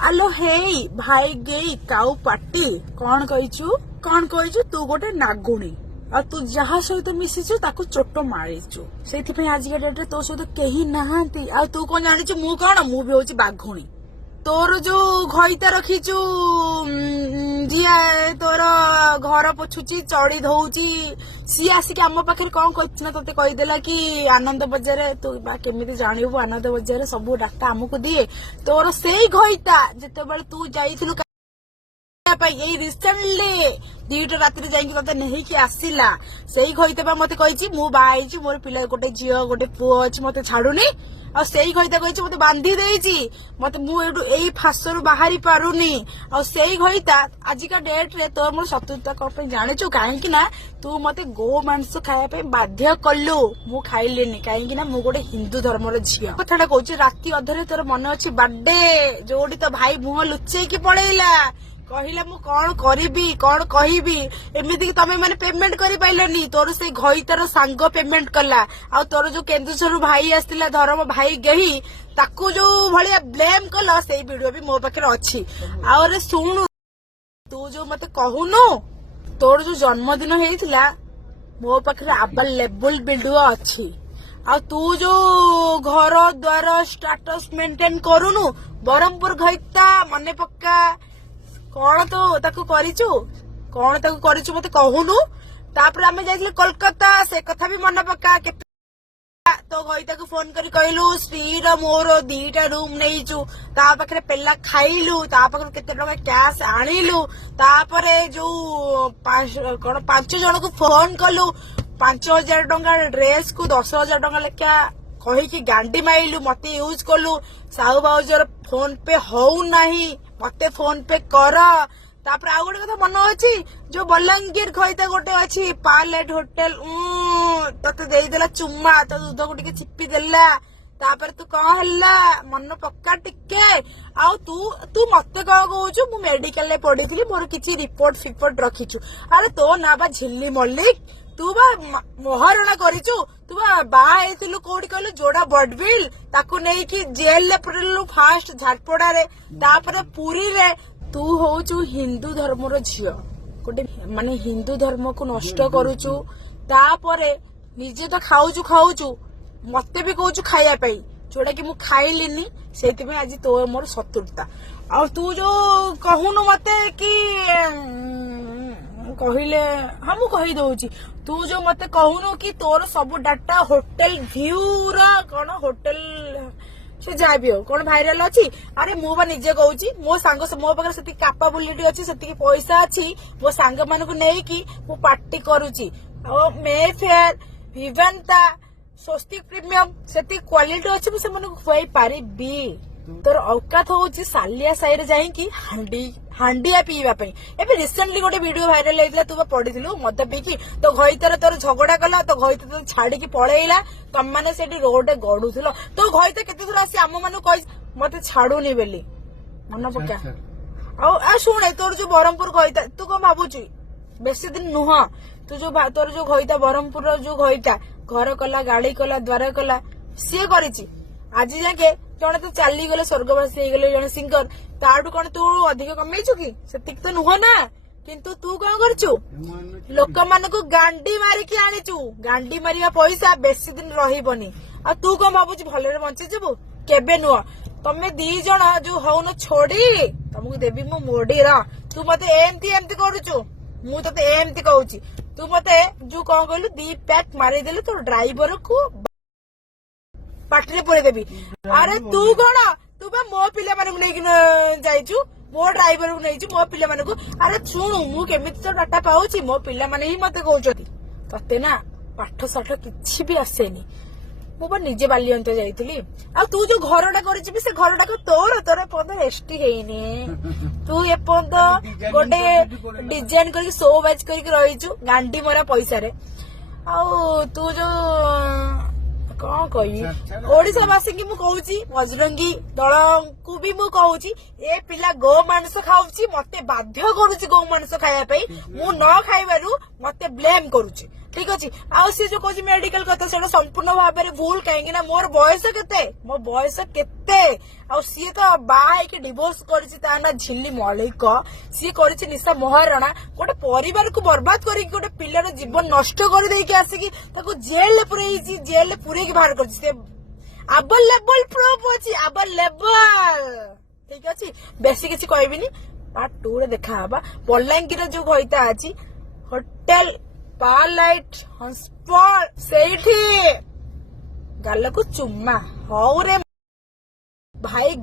आलो हे भाई गई काउ पाटी कौन कहीचु तू गोटे नागुणी आ तू जहा सहित मिशिचु ताकू चोट मारिचु से आजिका डेट तो सहित कहीं नहांती आ तू कौन जानिचु मु कौन मु भी होची बाघुणी तोर जो घईता रखीचु जिया तोर घर पोछुची चढ़ी धोची सी आसिक आम पाखे कौन कहना तोते कहीदेला कि आनंद बजार तू केमी जानबू आनंद बजार सब डाटा आमको दिए तोर से घईता जिते तू जाइलु रिसेंटली 2टा राति जाते नहीं आसला से ही घईता मत कही मु बाई मोर पिला गोटे झी गोटे पुओ अच्छी मत छाड़ुनी आ से घईता कही मत बांधी देची मत मुझे फासरू बाहरी पारुनी आ से घईता आजिका डेट रे तोर मोर शत्रुता कौन जाचु कहीं तू मत गो मांस खाया बाध्य कलु मु खाइलेनी कहीं मु गोटे हिंदू धर्मर झील कथा कहूँ राति अधरे तोर मन अच्छी बर्थडे जोड़ी तो भाई मुह लुचेकी पड़ेला कहला मु कौन करिबी कौन कहबी एमिति कि तमे माने पेमेंट करि पाइलनी तोर से घईतार सांग पेमेंट कला आ तोर जो केन्दुझर भाई आस्तिला धर्म भाई गही ताकू जो भलिया ब्लेम कला से वीडियो भी मो पाखे अच्छी आ शुणु तू जो मते कहूनु तोर जो जन्मदिन हेइतिला मो पाखे अवेलेबल वीडियो अच्छी आ तू जो घर द्वार स्टेटस मेंटेन करूनु बरहमपुर घईता मने पक्का कौन तो ताकू करिचु कौन ताकू करिचु मते कहूनु तापर आमे जाइले कोलकाता से कथा भी मन पक्का के तो घईता को फोन करी कहलु श्री र मोर 2टा रूम नहींचु ता पाखरे पेला खाइलु ता पाखरे केते टका कैश आनिलु तापरे जो 5 जन को फोन कलु 5000 टका ड्रेस को 10,000 टका लेखा कही कि गांडी माइलु मते यूज कलु साहू बाउजर फोन पे हो नहीं मते फोन पे कर तापर आ गोटे कथा मन अच्छी जो बलांगीर खईता गोटे अच्छी पार्लेट होटेल तते देदेला चुम्मा तो दूध को टिके चिपी देला तापर तू कौन हल्ला मन पक्का टिके आउ तू मते कह कहूचु मु मेडिकल रे पढ़ी मोर किछि रिपोर्ट फिपोर्ट रखीचु अरे तो ना बा झिल्ली मल्लिक तू बा महारणा करिचु तू बा हेतिलु कोडी कहलु जोड़ा बडबिल ताकू नहीं कि जेल ले पड़लु फास्ट झाटपड़ा रे तापर पुरी रे तू होचु हिंदू धर्मर झियो गोटे माने हिंदू धर्म को नष्ट करूचु तापरे निजे तो खाऊचु मते भी कहूचु खाया पाई जोड़ा कि मु खाइलिनी सेति में आज तो मोर शत्रुता आ तू जो कहूनु मते कि कहले हाँ मु कही दउची तू जो मते कहूनु कि तोर सब डाटा होटल व्यू रा कौन होटल से जाबी हो कौन भाइराल अच्छी अरे मु बा निजे कहूची मो सांग मो पाखे से कैपेबिलिटी अच्छी से पैसा अच्छी मो सांग मान को नहीं कि मु पार्टी करूची मे फेयर विवेंता स्वस्तिक प्रीमियम से क्वालिटी अच्छी मुझे खुआई पारिबी तोर औकात होची सालिया साइड जाइकी हांडिया पीवा एबे रिसेंटली गोटे वीडियो भाइराल होइतला तू पढ़िथिलु मत पीकी तो घईतार तोर झगड़ा कला तो घईता तो छाड़ी पळेइला तम माने सेठी रोड गडुथिलो तो घईता केते थोर आसी आम मानु कहि मते छाडुनी बेली मन पक्का आ शुणे तोर जो बरहमपुर घईता तू को भाबुची बेसी दिन नुह तू जो तोर जो घईता बरहमपुर जो घईता घर कला गाड़ी कला द्वार कला सी करिची आज जाके जड़े तो चली गले स्वर्गवासी गले जड़े सिंगर ताठू कौन तू अधिक कमेचु कि सेतिक तो नुह ना किंतु तू कौन करचु लोक मान को गांडी मारिकी आनीचु गांडी मारिया पैसा बेसी दिन रहिबनी आ तू कौन भाबुची भलरे बंची जबु केबे नुह तमे 2 जण जो हौन छोड़ी तुमको देबी मु मोडी रा तू मते एमती करूचु मु तते एमती कहूची तू मते जो कौन कहलु 2 पैक मारी देलु तो ड्राइवर को पार्टी पुरे देवी अरे तू कौन तू बा मो पिला माने नहीं जाइचु मो ड्राइवर को नहीं मो पिला माने को अरे शुणु मु केमिति तो डाटा पाउची मो पिला माने ही मते कहउचती तते ना पाठ साठ किछि भी आसेनी मु बा निजे बाली अंत जाइथिली आ तू जो घरटा करिछि भी से घरटा को तोर पद एसटी हेइनी तू ए पद गोटे डिजाइन करके शो बाज करके रहिचु गांडी मोरा पैसा रे आ तू जो कौन कही ओडिशावासी की मु कहूची बजरंगी दल को भी मु कहूची ए पिला गो मांस खाऊची मते बाध्य करूची गो मांस खाया मु न खाइबारु मते ब्लेम करूची ठीक अच्छे आउ सी जो कहूँ मेडिकल कथा से संपूर्ण भाव में भूल कहीं मोर बयस केते मो बयस केते आउ सी तो बाइक डिवोर्स कर झिल्ली मलिक सी कर निशा महाराणा गोटे परिवार को बर्बाद कर गोटे पिलार जीवन नष्ट कर देकी आसिकी जेल पुरई जेल पुरैकी बाहर कर आबर लेवल प्रूफ अच्छी आबर लेवल ठीक अच्छे बेसी किसी कहबिनी पार्ट 2 रे देखा हबा बलांगीर जो घईता अछि होटल पारलाइट हंसपल सेठी गाल को चुम्मा हौ रे भाई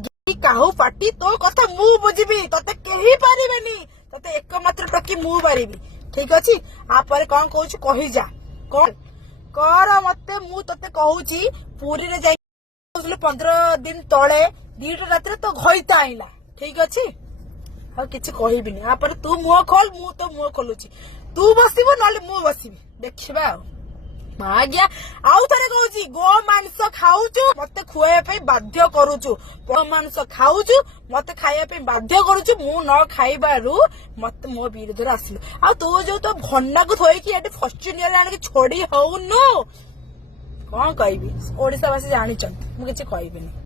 काहू पार्टी तो कथा मु बुझिबी तते केही पारिबेनी तते एकमात्र टकी मु पारिबी ठीक अछि आ पर कोन कहूछ कहि जा कोन कर मते मु तते कहूची पूरी रे जाई 15 दिन तळे 2 रात तो घईता आइला ठीक अच्छे हाँ किसी कहबिनी आप तू मुह खोल मु तो मुह खोलुची तू बसबू ना मु बसबी देखा आज्ञा आउ थे कहूँ गो मांस खाऊचु मत खुआई बाध्य करुचु गो मांस खाऊचु मत खाइबा बाध्य करुचु मु न खाइबारु मत मो विरोध आसिलु आ तू जो तो भंडा को थोइकी फर्चुनियर आनिक छोड़ी होउनु कौन कहबी ओडिशावासी जानी मुझे कहबिनी।